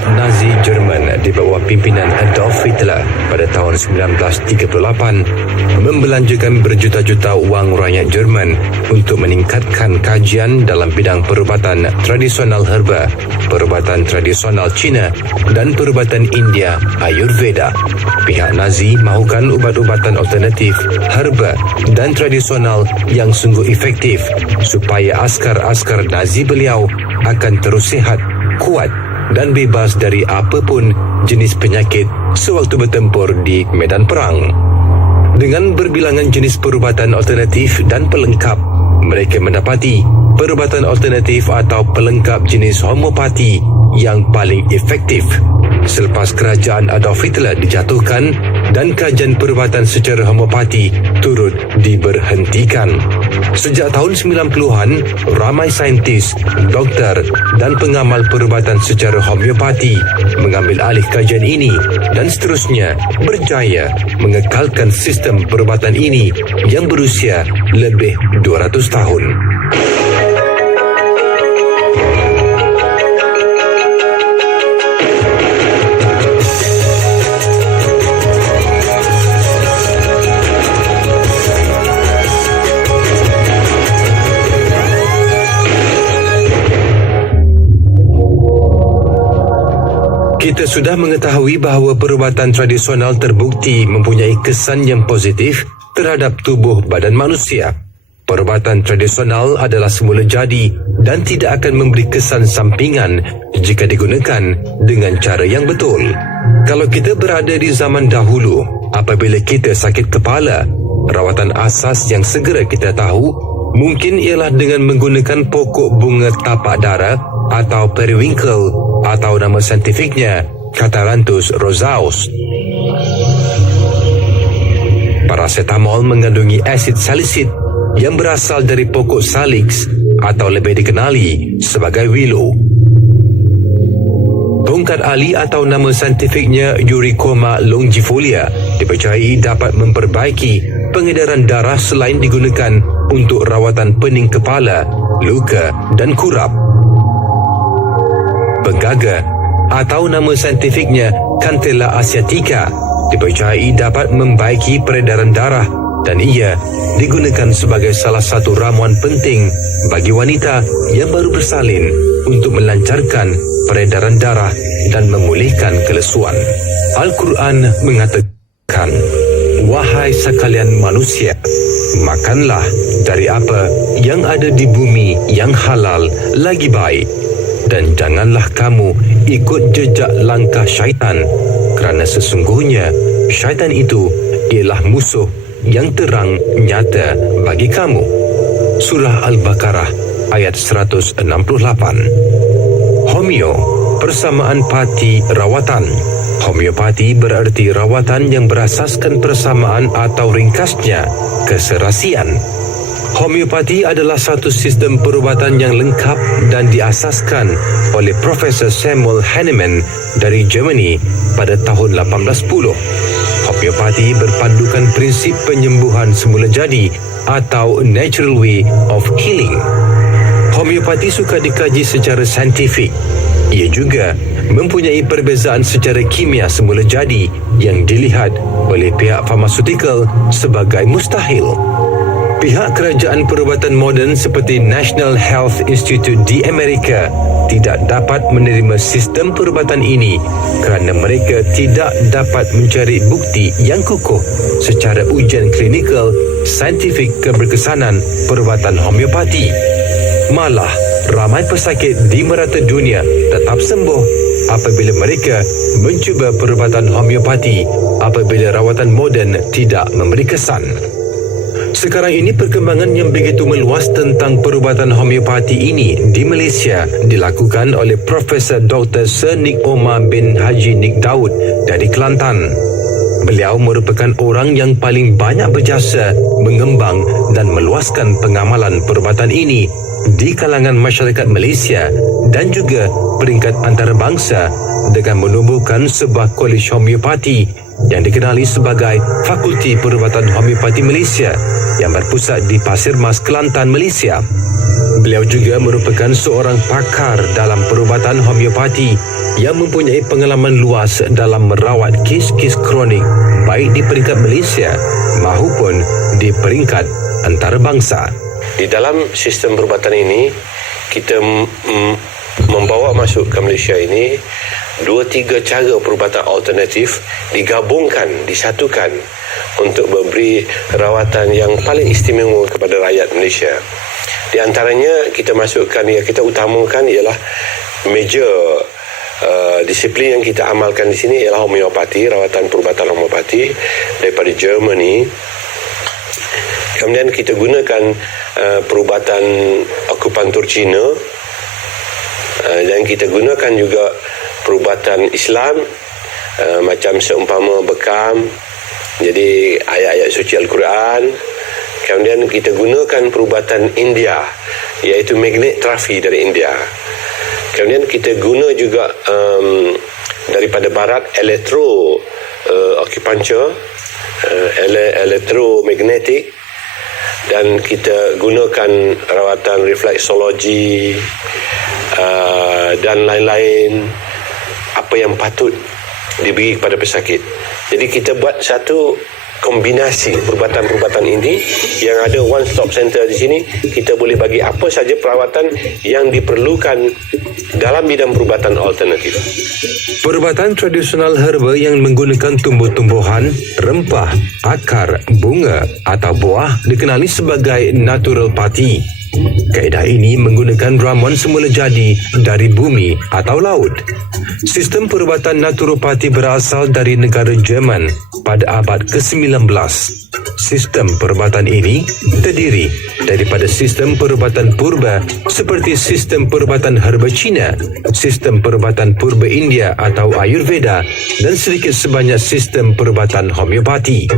Nazi Jerman di bawah pimpinan Adolf Hitler pada tahun 1938 membelanjakan berjuta-juta wang rakyat Jerman untuk meningkatkan kajian dalam bidang perubatan tradisional herba, perubatan tradisional Cina dan perubatan India Ayurveda. Pihak Nazi mahukan ubat-ubatan alternatif, herba dan tradisional yang sungguh efektif supaya askar-askar Nazi beliau akan terus sihat, kuat dan bebas dari apapun jenis penyakit sewaktu bertempur di medan perang. Dengan berbilangan jenis perubatan alternatif dan pelengkap, mereka mendapati perubatan alternatif atau pelengkap jenis homeopati yang paling efektif. Selepas kerajaan Adolf Hitler dijatuhkan dan kajian perubatan secara homeopati turut diberhentikan. Sejak tahun 90-an, ramai saintis, doktor dan pengamal perubatan secara homeopati mengambil alih kajian ini dan seterusnya berjaya mengekalkan sistem perubatan ini yang berusia lebih 200 tahun. Kita sudah mengetahui bahawa perubatan tradisional terbukti mempunyai kesan yang positif terhadap tubuh badan manusia. Perubatan tradisional adalah semula jadi dan tidak akan memberi kesan sampingan jika digunakan dengan cara yang betul. Kalau kita berada di zaman dahulu, apabila kita sakit kepala, rawatan asas yang segera kita tahu mungkin ialah dengan menggunakan pokok bunga tapak dara atau periwinkle atau nama saintifiknya Catharanthus rosaeus. Paracetamol mengandungi asid salisit yang berasal dari pokok salix atau lebih dikenali sebagai willow. Tongkat ali atau nama saintifiknya Eurycoma longifolia dipercayai dapat memperbaiki pengedaran darah selain digunakan untuk rawatan pening kepala, luka dan kurap. Penggaga atau nama saintifiknya Cantella asiatica dipercayai dapat membaiki peredaran darah dan ia digunakan sebagai salah satu ramuan penting bagi wanita yang baru bersalin untuk melancarkan peredaran darah dan memulihkan kelesuan. Al-Quran mengatakan, "Wahai sekalian manusia, makanlah dari apa yang ada di bumi yang halal lagi baik. Dan janganlah kamu ikut jejak langkah syaitan, kerana sesungguhnya syaitan itu ialah musuh yang terang nyata bagi kamu." Surah Al-Baqarah ayat 168. Homeo, persamaan pati rawatan. Homeopati bererti rawatan yang berasaskan persamaan atau ringkasnya keserasian. Homeopati adalah satu sistem perubatan yang lengkap dan diasaskan oleh Profesor Samuel Hahnemann dari Germany pada tahun 1810. Homeopati berpandukan prinsip penyembuhan semula jadi atau natural way of healing. Homeopati suka dikaji secara saintifik. Ia juga mempunyai perbezaan secara kimia semula jadi yang dilihat oleh pihak farmaseutical sebagai mustahil. Pihak kerajaan perubatan moden seperti National Health Institute di Amerika tidak dapat menerima sistem perubatan ini kerana mereka tidak dapat mencari bukti yang kukuh secara ujian klinikal saintifik keberkesanan perubatan homeopati. Malah, ramai pesakit di merata dunia tetap sembuh apabila mereka mencuba perubatan homeopati apabila rawatan moden tidak memberi kesan. Sekarang ini perkembangan yang begitu meluas tentang perubatan homeopati ini di Malaysia dilakukan oleh Profesor Dr. Sir Nik Omar bin Haji Nik Daud dari Kelantan. Beliau merupakan orang yang paling banyak berjasa mengembang dan meluaskan pengamalan perubatan ini di kalangan masyarakat Malaysia dan juga peringkat antarabangsa dengan menubuhkan sebuah kolej homeopati yang dikenali sebagai Fakulti Perubatan Homeopati Malaysia yang berpusat di Pasir Mas, Kelantan, Malaysia. Beliau juga merupakan seorang pakar dalam perubatan homeopati yang mempunyai pengalaman luas dalam merawat kes-kes kronik baik di peringkat Malaysia maupun di peringkat antarabangsa. Di dalam sistem perubatan ini, kita membawa masuk ke Malaysia ini 2-3 cara perubatan alternatif digabungkan, disatukan untuk memberi rawatan yang paling istimewa kepada rakyat Malaysia. Di antaranya kita masukkan, kita utamakan ialah major disiplin yang kita amalkan di sini ialah homeopati, rawatan perubatan homeopati daripada Germany. Kemudian kita gunakan perubatan akupunktur Cina, dan kita gunakan juga perubatan Islam, macam seumpama bekam, jadi ayat-ayat suci Al-Quran. Kemudian kita gunakan perubatan India, iaitu magnet terapi dari India. Kemudian kita guna juga daripada barat elektro acupuncture, elektromagnetik, dan kita gunakan rawatan refleksologi dan lain-lain apa yang patut diberi kepada pesakit. Jadi kita buat satu kombinasi perubatan-perubatan ini yang ada one stop center di sini. Kita boleh bagi apa saja perawatan yang diperlukan dalam bidang perubatan alternatif. Perubatan tradisional herba yang menggunakan tumbuh-tumbuhan, rempah, akar, bunga atau buah dikenali sebagai naturopati. Kaedah ini menggunakan ramuan semula jadi dari bumi atau laut. Sistem perubatan naturopati berasal dari negara Jerman pada abad ke-19. Sistem perubatan ini terdiri daripada sistem perubatan purba seperti sistem perubatan herba Cina, sistem perubatan purba India atau Ayurveda, dan sedikit sebanyak sistem perubatan homeopati.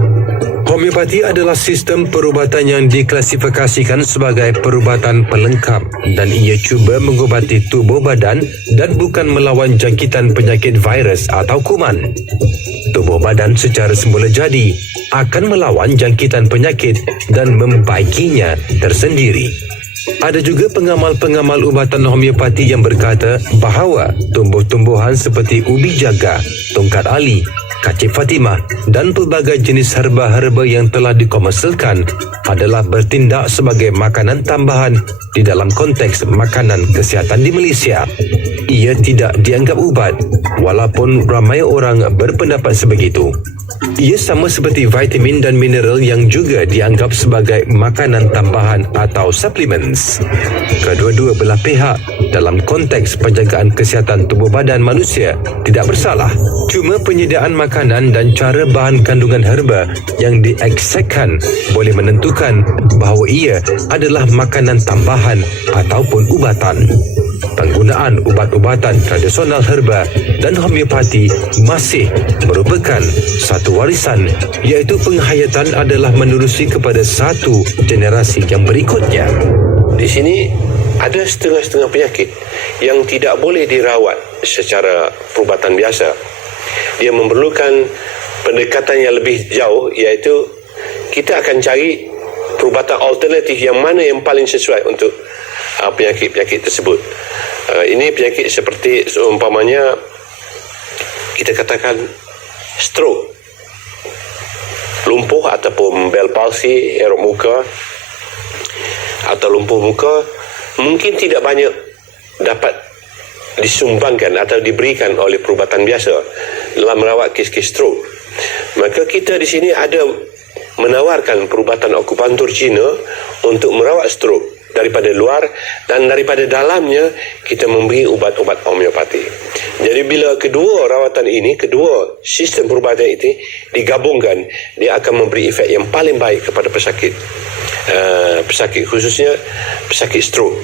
Homeopati adalah sistem perubatan yang diklasifikasikan sebagai perubatan pelengkap dan ia cuba mengubati tubuh badan dan bukan melawan jangkitan penyakit virus atau kuman. Tubuh badan secara semula jadi akan melawan jangkitan penyakit dan membaikinya tersendiri. Ada juga pengamal-pengamal ubatan homeopati yang berkata bahawa tumbuh-tumbuhan seperti ubi jaga, tongkat ali, kacip Fatimah dan pelbagai jenis herba-herba yang telah dikomersilkan adalah bertindak sebagai makanan tambahan di dalam konteks makanan kesihatan di Malaysia. Ia tidak dianggap ubat walaupun ramai orang berpendapat sebegitu. Ia sama seperti vitamin dan mineral yang juga dianggap sebagai makanan tambahan atau supplements. Kedua-dua belah pihak dalam konteks penjagaan kesihatan tubuh badan manusia tidak bersalah. Cuma penyediaan makanan dan cara bahan kandungan herba yang dieksekkan boleh menentukan bahawa ia adalah makanan tambahan ataupun ubatan. Penggunaan ubat-ubatan tradisional herba dan homeopati masih merupakan satu warisan, iaitu penghayatan adalah menerusi kepada satu generasi yang berikutnya. Di sini ada setengah-setengah penyakit yang tidak boleh dirawat secara perubatan biasa. Dia memerlukan pendekatan yang lebih jauh, iaitu kita akan cari perubatan alternatif yang mana yang paling sesuai untuk penyakit-penyakit tersebut. Ini penyakit seperti seumpamanya kita katakan stroke, lumpuh ataupun Bell palsy, erok muka atau lumpuh muka, mungkin tidak banyak dapat disumbangkan atau diberikan oleh perubatan biasa dalam merawat kes-kes stroke. Maka kita di sini ada menawarkan perubatan akupunktur Cina untuk merawat stroke daripada luar, dan daripada dalamnya kita memberi ubat-ubat homeopati. Jadi bila kedua rawatan ini, kedua sistem perubatan itu digabungkan, dia akan memberi efek yang paling baik kepada pesakit, pesakit khususnya pesakit stroke.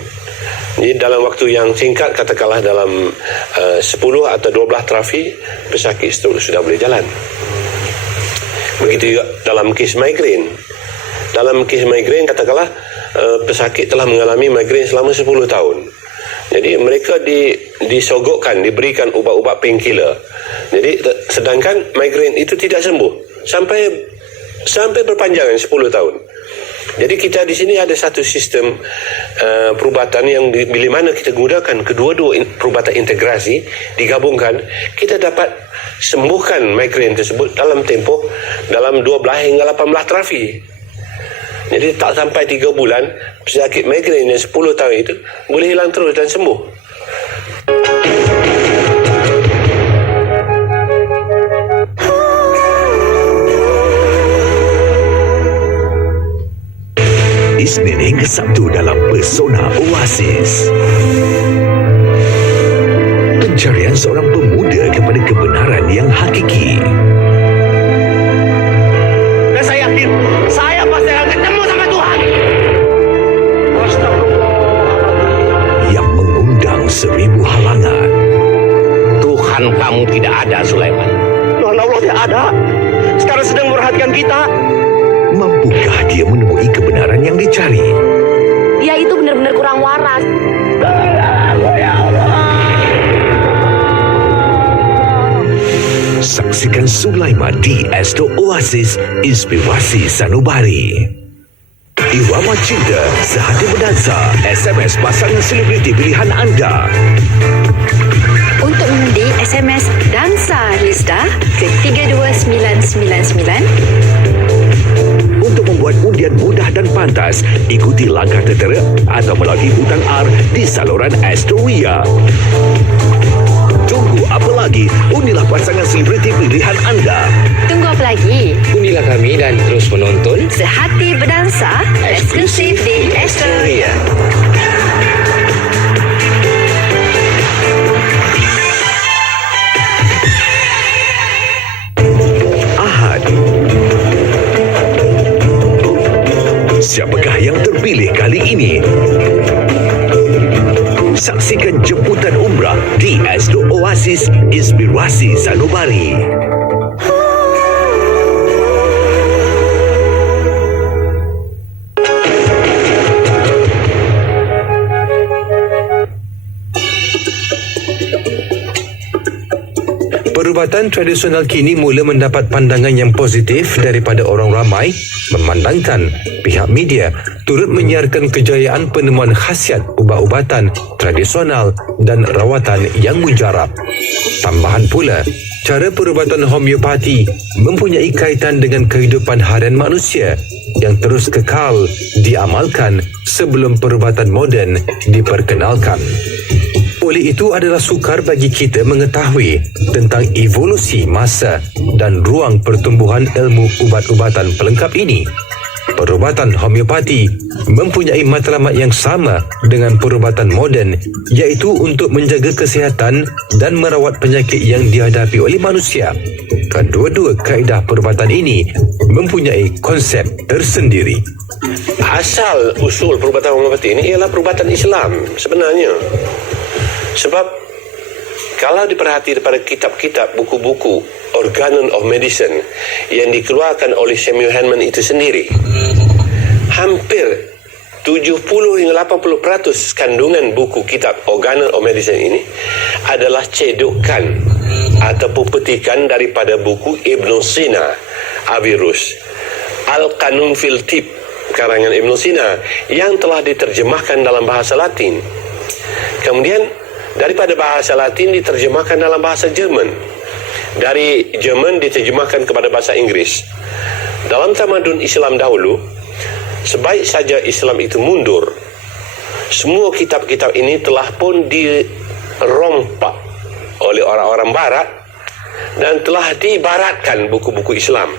Jadi dalam waktu yang singkat, katakanlah dalam 10 atau 12 terapi, pesakit stroke sudah boleh jalan. Begitu juga dalam kes migrain. Dalam kes migrain, katakanlah pesakit telah mengalami migrain selama 10 tahun. Jadi mereka disogokkan, diberikan ubat-ubat painkiller. Jadi sedangkan migrain itu tidak sembuh sampai berpanjangan 10 tahun. Jadi kita di sini ada satu sistem perubatan yang bila mana kita gunakan kedua-dua perubatan integrasi digabungkan, kita dapat sembuhkan migrain tersebut dalam tempoh dalam 12 hingga 18 terapi. Jadi tak sampai 3 bulan pesakit migrain yang 10 tahun itu boleh hilang terus dan sembuh. Isnin hingga Sabtu dalam Pesona Oasis. Pencarian seorang pemuda kepada kebenaran yang hakiki. Dan saya yakin, saya pasti akan ketemu sama Tuhan. Yang mengundang 1000 halangan. Tuhan kamu tidak ada, Sulaiman. Tuhan Allah tidak ada. Sekarang sedang memperhatikan kita. Mampukah dia menemui kebenaran yang dicari? Dia itu benar-benar kurang waras. Saksikan Sulaiman di Astro Oasis Inspirasi Sanubari. Irama Cinta Sehati Berdansa. SMS pasangan selebriti pilihan anda. Untuk mengundi SMS Dansa Lista ke 32999. Untuk membuat undian mudah dan pantas, ikuti langkah tertera atau melalui butang R di saluran Astroria. Tunggu apa lagi? Undilah pasangan selebriti pilihan anda. Tunggu apa lagi? Unilah kami dan terus menonton Sehati Berdansa eksklusif di Astoria. Ahad. Siapakah yang terpilih kali ini? Saksikan jemputan umrah di Astro Oasis Inspirasi Sanubari. Perubatan tradisional kini mula mendapat pandangan yang positif daripada orang ramai, memandangkan pihak media turut menyiarkan kejayaan penemuan khasiat ubat-ubatan tradisional dan rawatan yang mujarab. Tambahan pula, cara perubatan homeopati mempunyai kaitan dengan kehidupan harian manusia yang terus kekal diamalkan sebelum perubatan moden diperkenalkan. Oleh itu adalah sukar bagi kita mengetahui tentang evolusi masa dan ruang pertumbuhan ilmu ubat-ubatan pelengkap ini. Perubatan homeopati mempunyai matlamat yang sama dengan perubatan moden, iaitu untuk menjaga kesihatan dan merawat penyakit yang dihadapi oleh manusia. Kedua-dua kaedah perubatan ini mempunyai konsep tersendiri. Asal usul perubatan homeopati ini ialah perubatan Islam sebenarnya. Sebab kalau diperhati daripada kitab-kitab, buku-buku Organon of Medicine yang dikeluarkan oleh Samuel Hahnemann itu sendiri, hampir 70 hingga 80% kandungan buku kitab Organon of Medicine ini adalah cedokan ataupun petikan daripada buku Ibn Sina, Averroes, Al-Qanun fil Tib karangan Ibn Sina yang telah diterjemahkan dalam bahasa Latin. Kemudian daripada bahasa Latin diterjemahkan dalam bahasa Jerman. Dari Jerman diterjemahkan kepada bahasa Inggris. Dalam tamadun Islam dahulu, sebaik saja Islam itu mundur, semua kitab-kitab ini telah pun dirompak oleh orang-orang barat dan telah dibaratkan buku-buku Islam.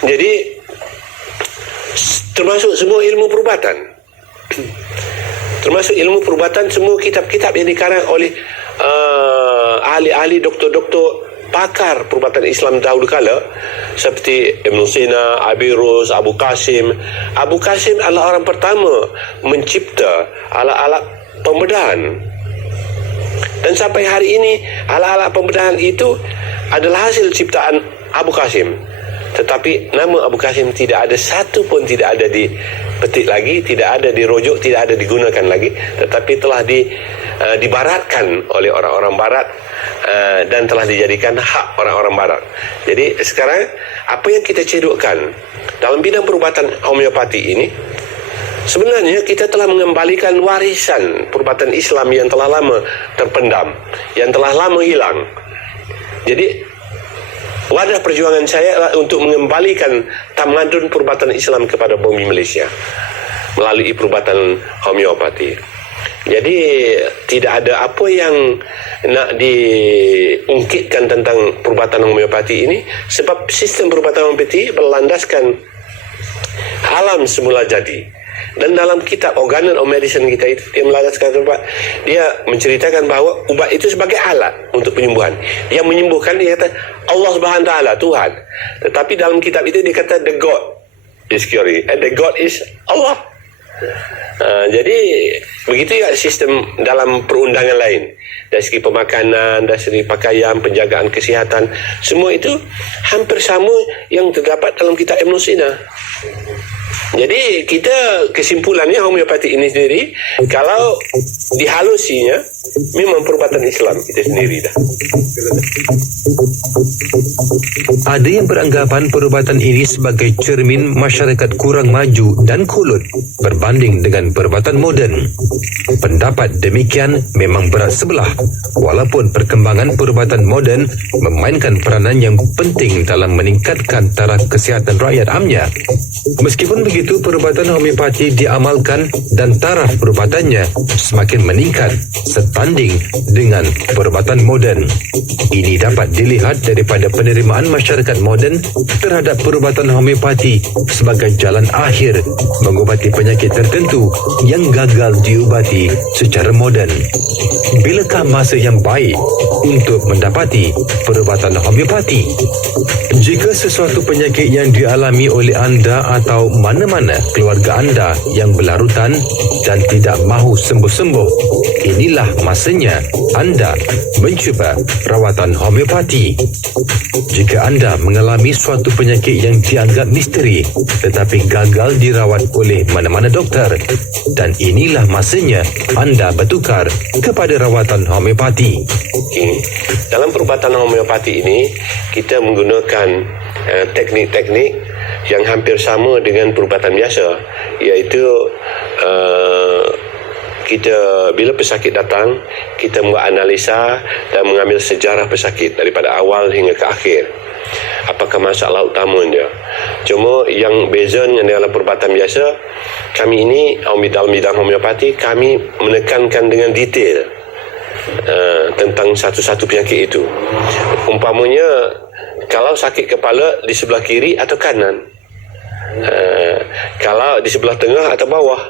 Jadi termasuk semua ilmu perubatan. Termasuk ilmu perubatan, semua kitab-kitab yang dikarang oleh ahli-ahli, doktor-doktor, pakar perubatan Islam dahulu kala, seperti Ibn Sina, Averroes, Abu Qasim. Abu Qasim adalah orang pertama mencipta alat-alat pembedahan. Dan sampai hari ini, alat-alat pembedahan itu adalah hasil ciptaan Abu Qasim. Tetapi nama Abu Qasim tidak ada satu pun tidak ada dipetik lagi, tidak ada dirujuk, tidak ada digunakan lagi, tetapi telah dibaratkan oleh orang-orang barat dan telah dijadikan hak orang-orang barat. Jadi sekarang apa yang kita cedokkan dalam bidang perubatan homeopati ini, sebenarnya kita telah mengembalikan warisan perubatan Islam yang telah lama terpendam, yang telah lama hilang. Jadi wadah perjuangan saya adalah untuk mengembalikan tamadun perubatan Islam kepada bumi Malaysia melalui perubatan homeopati. Jadi tidak ada apa yang nak diungkitkan tentang perubatan homeopati ini, sebab sistem perubatan homeopati berlandaskan alam semula jadi. Dan dalam kitab Organon of Medicine kita itu, dia melandaskan tempat, dia menceritakan bahawa ubat itu sebagai alat untuk penyembuhan. Yang menyembuhkan dia kata Allah Subhanahu Taala, Tuhan. Tetapi dalam kitab itu dia kata the God is curing, and the God is Allah. Jadi begitu ya sistem dalam perundangan lain, dari segi pemakanan, dari segi pakaian, penjagaan kesihatan, semua itu hampir sama yang terdapat dalam kitab Ibn Sina. Jadi kita kesimpulannya homeopati ini sendiri kalau dihalusinya memang perubatan Islam kita sendiri dah. Ada yang beranggapan perubatan ini sebagai cermin masyarakat kurang maju dan kolot berbanding dengan perubatan moden. Pendapat demikian memang berat sebelah, walaupun perkembangan perubatan moden memainkan peranan yang penting dalam meningkatkan taraf kesihatan rakyat amnya. Meskipun begitu, perubatan homeopati diamalkan dan taraf perubatannya semakin meningkat setanding dengan perubatan moden. Ini dapat dilihat daripada penerimaan masyarakat moden terhadap perubatan homeopati sebagai jalan akhir mengubati penyakit tertentu yang gagal diubati secara moden. Bilakah masa yang baik untuk mendapati perubatan homeopati? Jika sesuatu penyakit yang dialami oleh anda atau mana-mana keluarga anda yang berlarutan dan tidak mahu sembuh-sembuh, inilah masanya anda mencuba rawatan homeopati. Jika anda mengalami suatu penyakit yang dianggap misteri tetapi gagal dirawat oleh mana-mana doktor, dan inilah masanya anda bertukar kepada rawatan homeopati. Dalam perubatan homeopati ini kita menggunakan teknik-teknik yang hampir sama dengan perubatan biasa, iaitu kita bila pesakit datang, kita membuat analisa dan mengambil sejarah pesakit daripada awal hingga ke akhir. Apakah masalah utamanya? Cuma yang beza dengan dalam perubatan biasa, kami ini dalam bidang homeopati kami menekankan dengan detail tentang satu-satu penyakit itu. Umpamanya kalau sakit kepala di sebelah kiri atau kanan, kalau di sebelah tengah atau bawah,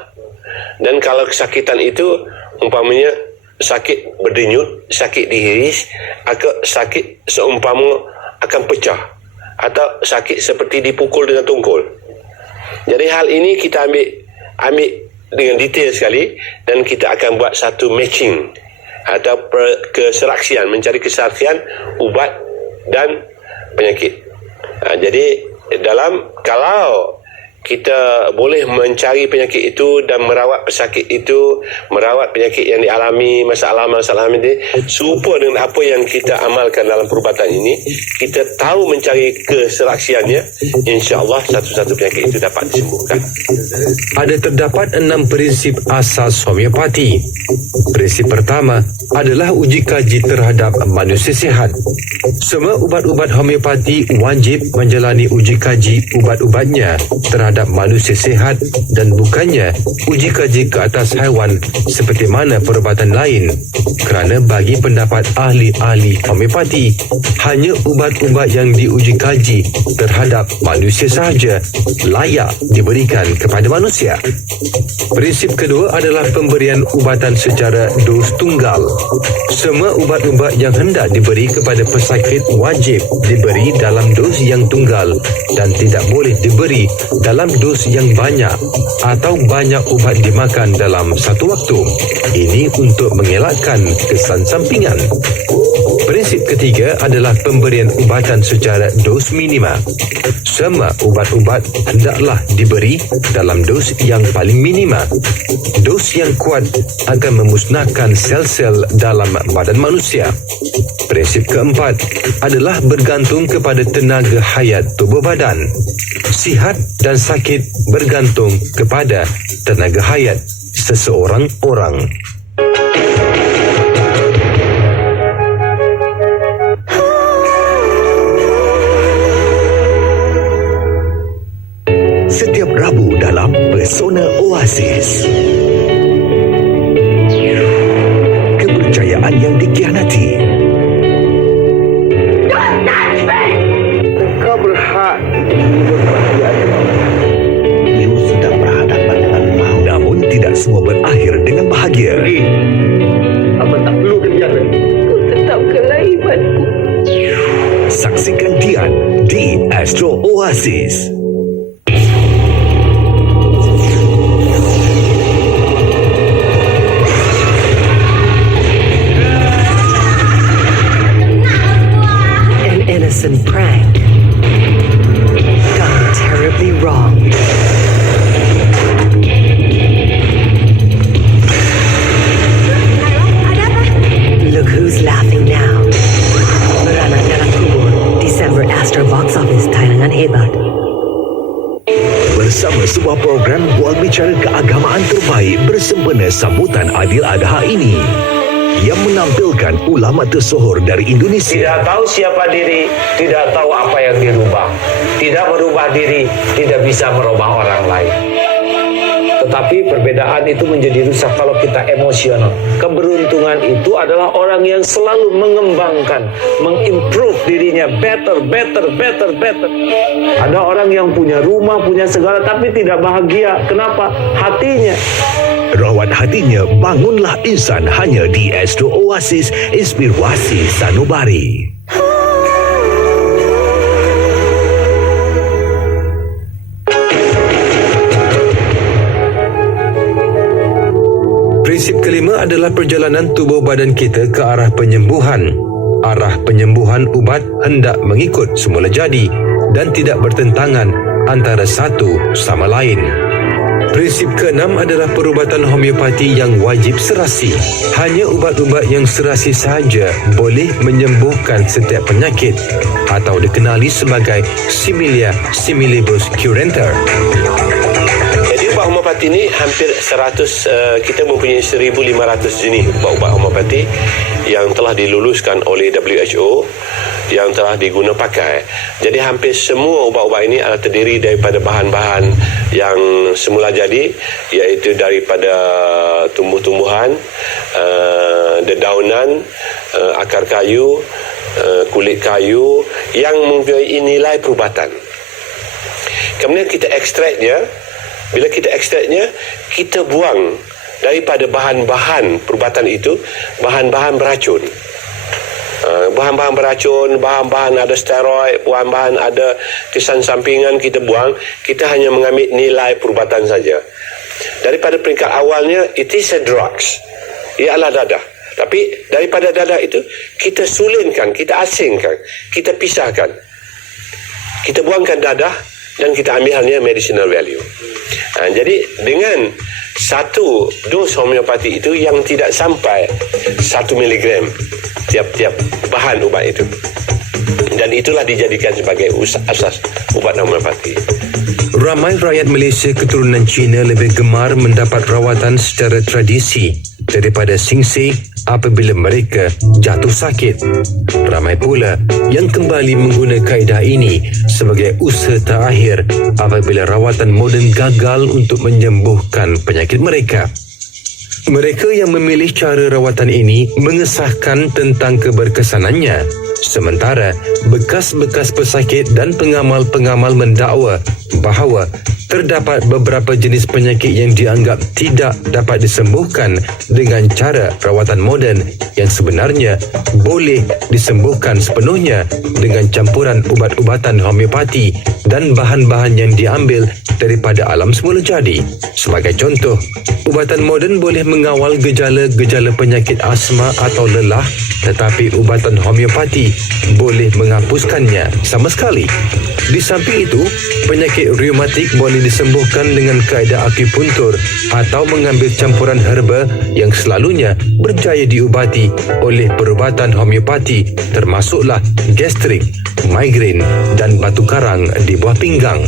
dan kalau kesakitan itu umpamanya sakit berdenyut, sakit dihiris, atau sakit seumpama akan pecah, atau sakit seperti dipukul dengan tungkul. Jadi hal ini kita ambil dengan detail sekali, dan kita akan buat satu matching atau keseraksian, mencari keseraksian ubat dan penyakit. Jadi kalau kita boleh mencari penyakit itu dan merawat pesakit itu, merawat penyakit yang dialami, masalah-masalah ini serupa dengan apa yang kita amalkan dalam perubatan ini, kita tahu mencari keseraksiannya, insya-Allah satu-satu penyakit itu dapat disembuhkan. Ada terdapat 6 prinsip asas homeopati. Prinsip pertama adalah uji kaji terhadap manusia sihat. Semua ubat-ubat homeopati wajib menjalani uji kaji ubat-ubatnya terhadap manusia sihat dan bukannya uji kaji ke atas haiwan seperti mana perubatan lain, kerana bagi pendapat ahli-ahli homeopati, hanya ubat-ubat yang diuji kaji terhadap manusia sahaja layak diberikan kepada manusia. Prinsip kedua adalah pemberian ubatan secara dos tunggal. Semua ubat-ubat yang hendak diberi kepada pesakit wajib diberi dalam dos yang tunggal dan tidak boleh diberi dalam dos yang banyak atau banyak ubat dimakan dalam satu waktu. Ini untuk mengelakkan kesan sampingan. Prinsip Prinsip ketiga adalah pemberian ubatan secara dos minima. Semua ubat-ubat hendaklah diberi dalam dos yang paling minima. Dos yang kuat akan memusnahkan sel-sel dalam badan manusia. Prinsip keempat adalah bergantung kepada tenaga hayat tubuh badan. Sihat dan sakit bergantung kepada tenaga hayat seseorang-orang. Setiap Rabu dalam Persona Oasis. Kepercayaan yang dikhianati. Kau berhak hidup bahagia. You sudah berhadapan dengan maut. Namun tidak semua berakhir dengan bahagia. Apa tak perlu kegiatan? Kau tetapkanlah imanku. Saksikan Dian di Astro Oasis. An innocent prank gone terribly wrong. Look who's laughing now. Beranak dalam kubur, December Astro Box Office tayangan hebat. Bersama sebuah program bual bicara keagamaan terbaik bersempena sambutan Aidil Adha ini yang menampilkan ulama tersohor dari Indonesia. Tidak tahu siapa diri, tidak tahu apa yang dirubah. Tidak merubah diri, tidak bisa merubah orang lain. Tetapi perbedaan itu menjadi rusak kalau kita emosional. Keberuntungan itu adalah orang yang selalu mengembangkan, mengimprove dirinya better. Ada orang yang punya rumah, punya segala, tapi tidak bahagia. Kenapa? Hatinya. Rawat hatinya, bangunlah insan hanya di Astro Oasis Inspirasi Sanubari. Prinsip kelima adalah perjalanan tubuh badan kita ke arah penyembuhan. Arah penyembuhan ubat hendak mengikut semula jadi dan tidak bertentangan antara satu sama lain. Prinsip keenam adalah perubatan homeopati yang wajib serasi. Hanya ubat-ubat yang serasi sahaja boleh menyembuhkan setiap penyakit atau dikenali sebagai Similia similibus curenter. Jadi ubat homeopati ini hampir 100, kita mempunyai 1,500 jenis ubat-ubat homeopati yang telah diluluskan oleh WHO, yang telah diguna pakai. Jadi hampir semua ubat-ubat ini adalah terdiri daripada bahan-bahan yang semula jadi, iaitu daripada tumbuh-tumbuhan, dedaunan, akar kayu, kulit kayu yang mempunyai nilai perubatan. Kemudian kita ekstraknya. Bila kita ekstraknya, kita buang daripada bahan-bahan perubatan itu, bahan-bahan beracun. Bahan-bahan beracun, bahan-bahan ada steroid, bahan-bahan ada kesan sampingan kita buang. Kita hanya mengambil nilai perubatan saja. Daripada peringkat awalnya, it is a drugs. Ia adalah dadah. Tapi daripada dadah itu, kita sulinkan, kita asingkan, kita pisahkan. Kita buangkan dadah dan kita ambil hanya medicinal value. Jadi dengan satu dos homeopati itu yang tidak sampai 1 miligram tiap-tiap bahan ubat itu. Dan itulah dijadikan sebagai asas ubat homeopati. Ramai rakyat Malaysia keturunan Cina lebih gemar mendapat rawatan secara tradisi daripada singsing apabila mereka jatuh sakit. Ramai pula yang kembali menggunakan kaedah ini sebagai usaha terakhir apabila rawatan moden gagal untuk menyembuhkan penyakit mereka. Mereka yang memilih cara rawatan ini mengesahkan tentang keberkesanannya. Sementara bekas-bekas pesakit dan pengamal-pengamal mendakwa bahawa terdapat beberapa jenis penyakit yang dianggap tidak dapat disembuhkan dengan cara rawatan moden yang sebenarnya boleh disembuhkan sepenuhnya dengan campuran ubat-ubatan homeopati dan bahan-bahan yang diambil daripada alam semula jadi. Sebagai contoh, ubatan moden boleh mengawal gejala-gejala penyakit asma atau lelah, tetapi ubatan homeopati boleh menghapuskannya sama sekali. Di samping itu, penyakit reumatik boleh disembuhkan dengan kaedah akupuntur atau mengambil campuran herba yang selalunya berjaya diubati oleh perubatan homeopati, termasuklah gastrik, migrain dan batu karang di buah pinggang.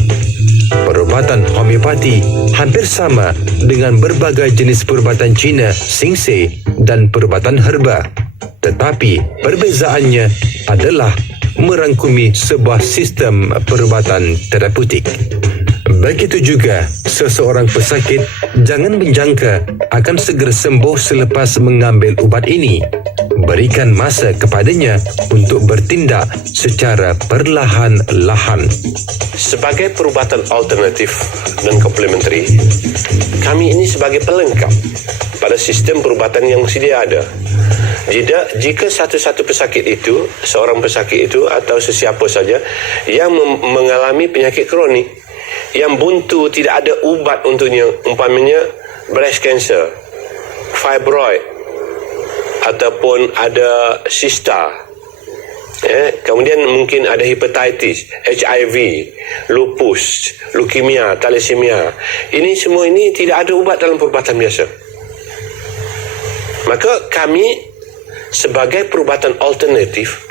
Perubatan homeopati hampir sama dengan berbagai jenis perubatan Cina, Singse dan perubatan herba. Tetapi perbezaannya adalah merangkumi sebuah sistem perubatan terapeutik. Begitu juga, seseorang pesakit jangan menjangka akan segera sembuh selepas mengambil ubat ini. Berikan masa kepadanya untuk bertindak secara perlahan-lahan. Sebagai perubatan alternatif dan komplementari, kami ini sebagai pelengkap pada sistem perubatan yang sedia ada. Jika satu-satu pesakit itu, seorang pesakit itu atau sesiapa saja yang mengalami penyakit kronik, yang buntu tidak ada ubat untuknya, umpamanya breast cancer, fibroid, ataupun ada sista, kemudian mungkin ada hepatitis, HIV, lupus, leukemia, thalassemia. Ini semua ini tidak ada ubat dalam perubatan biasa. Maka kami sebagai perubatan alternatif,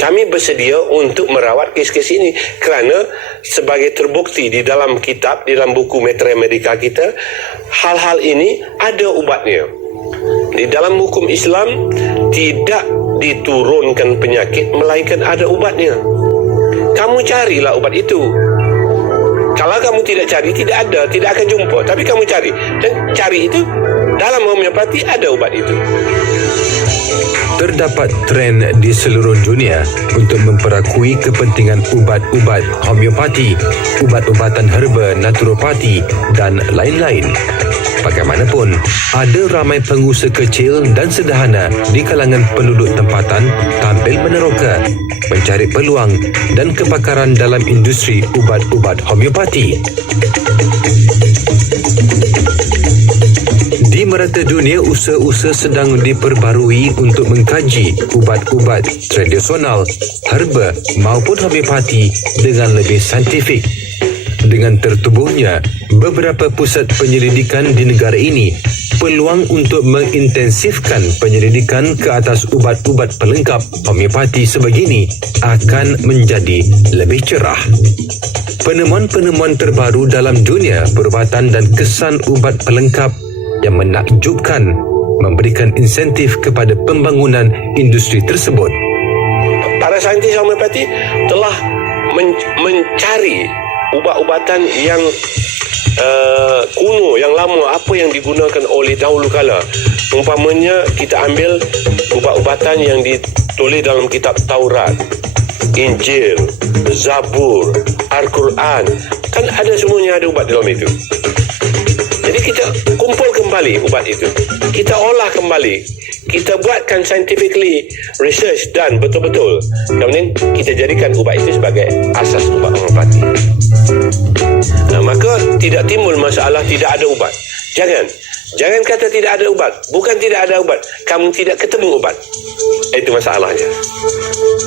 kami bersedia untuk merawat kes-kes ini kerana sebagai terbukti di dalam kitab, di dalam buku Matra Medika kita, hal-hal ini ada ubatnya. Di dalam hukum Islam tidak diturunkan penyakit melainkan ada ubatnya. Kamu carilah ubat itu. Kalau kamu tidak cari, tidak ada, tidak akan jumpa. Tapi kamu cari, dan cari itu dalam homeopati ada ubat itu. Terdapat tren di seluruh dunia untuk memperakui kepentingan ubat-ubat homeopati, ubat-ubatan herba, naturopati dan lain-lain. Bagaimanapun, ada ramai pengusaha kecil dan sederhana di kalangan penduduk tempatan tampil meneroka, mencari peluang dan kebakaran dalam industri ubat-ubat homeopati. Di merata dunia, usaha-usaha sedang diperbarui untuk mengkaji ubat-ubat tradisional, herba maupun homeopati dengan lebih saintifik. Dengan tertubuhnya beberapa pusat penyelidikan di negara ini, peluang untuk mengintensifkan penyelidikan ke atas ubat-ubat pelengkap homeopati sebegini akan menjadi lebih cerah. Penemuan-penemuan terbaru dalam dunia perubatan dan kesan ubat pelengkap yang menakjubkan memberikan insentif kepada pembangunan industri tersebut. Para saintis homeopati telah mencari ubat-ubatan yang kuno, yang lama, apa yang digunakan oleh dahulu kala. Umpamanya kita ambil ubat-ubatan yang ditulis dalam kitab Taurat, Injil, Zabur, Al-Quran, kan ada semuanya, ada ubat dalam itu. Jadi kita kumpul kembali ubat itu, kita olah kembali, kita buatkan scientifically research dan betul-betul, kemudian kita jadikan ubat itu sebagai asas ubat homeopati. Maka tidak timbul masalah tidak ada ubat. Jangan kata tidak ada ubat. Bukan tidak ada ubat, kamu tidak ketemu ubat. Itu masalahnya.